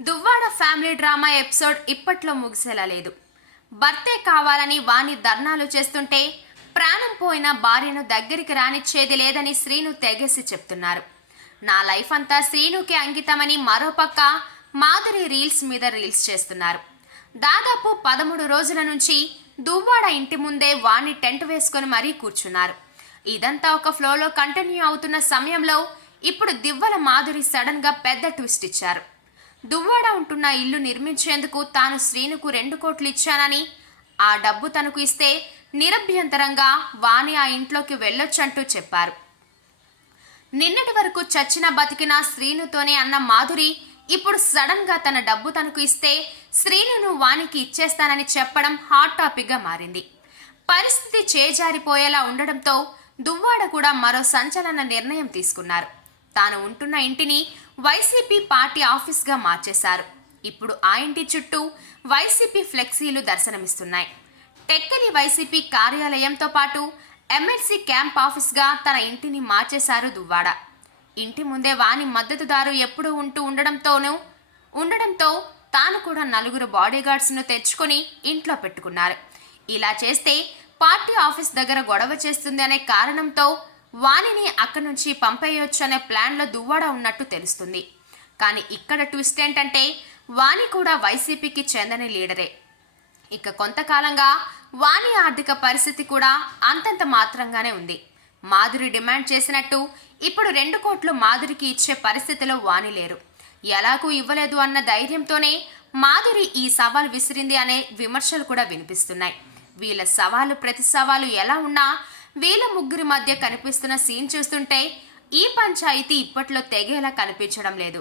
Duvvada family drama episode ఇప్పట్లో ముగిసేలా లేదు. భర్తే కావాలని వాణి ధర్నాలు చేస్తుంటే ప్రాణం పోయిన భార్యను దగ్గరికి రానిచ్చేది లేదని శ్రీను తెగేసి చెప్తున్నారు. నా లైఫ్ అంతా శ్రీనుకి అంకితమని మరోపక్క మాధురి రీల్స్ మీద రీల్స్ చేస్తున్నారు. దాదాపు పదమూడు రోజుల నుంచి దువ్వాడ ఇంటి ముందే వాణ్ణి టెంట్ వేసుకొని మరీ కూర్చున్నారు. ఇదంతా ఒక ఫ్లోలో కంటిన్యూ అవుతున్న సమయంలో ఇప్పుడు దివ్వల మాధురి సడన్గా పెద్ద ట్విస్ట్ ఇచ్చారు. దువ్వాడ ఉంటున్న ఇల్లు నిర్మించేందుకు తాను శ్రీనుకు రెండు కోట్లు ఇచ్చానని ఆ డబ్బు తనకు ఇస్తే నిరభ్యంతరంగా వాణి ఆ ఇంట్లోకి వెళ్ళొచ్చంటూ చెప్పారు. నిన్నటి వరకు చచ్చిన బతికిన శ్రీనుతోనే అన్న మాధురి ఇప్పుడు సడన్గా తన డబ్బు తనకు ఇస్తే శ్రీనును వానికి ఇచ్చేస్తానని చెప్పడం హాట్ టాపిక్గా మారింది. పరిస్థితి చేజారిపోయేలా ఉండడంతో దువ్వాడ కూడా మరో సంచలన నిర్ణయం తీసుకున్నారు. తాను ఉంటున్న ఇంటిని వైసీపీ పార్టీ ఆఫీస్గా మార్చేశారు. ఇప్పుడు ఆ ఇంటి చుట్టూ వైసీపీ ఫ్లెక్సీలు దర్శనమిస్తున్నాయి. టెక్కలి వైసీపీ కార్యాలయంతో పాటు ఎమ్మెల్సీ క్యాంప్ ఆఫీస్గా తన ఇంటిని మార్చేశారు దువ్వాడ. ఇంటి ముందే వాని మద్దతుదారు ఎప్పుడూ ఉంటూ ఉండడంతోనూ ఉండడంతో తాను కూడా నలుగురు బాడీగార్డ్స్ను తెచ్చుకొని ఇంట్లో పెట్టుకున్నారు. ఇలా చేస్తే పార్టీ ఆఫీస్ దగ్గర గొడవ చేస్తుంది అనే కారణంతో వాణిని అక్కడి నుంచి పంపేయొచ్చు అనే ప్లాన్లో దువ్వాడ ఉన్నట్టు తెలుస్తుంది. కానీ ఇక్కడ ట్విస్ట్ ఏంటంటే వాణి కూడా వైసీపీకి చెందని లీడరే. ఇక కొంతకాలంగా వాణి ఆర్థిక పరిస్థితి కూడా అంతంత మాత్రంగానే ఉంది. మాధురి డిమాండ్ చేసినట్టు ఇప్పుడు రెండు కోట్లు మాధురికి ఇచ్చే పరిస్థితిలో వాణి లేరు. ఎలాగూ ఇవ్వలేదు అన్న ధైర్యంతోనే మాధురి ఈ సవాల్ విసిరింది అనే విమర్శలు కూడా వినిపిస్తున్నాయి. వీళ్ళ సవాలు ప్రతి సవాలు ఎలా ఉన్నా వీళ్ళ ముగ్గురి మధ్య కనిపిస్తున్న సీన్ చూస్తుంటే ఈ పంచాయతీ ఇప్పట్లో తెగేలా కనిపించడం లేదు.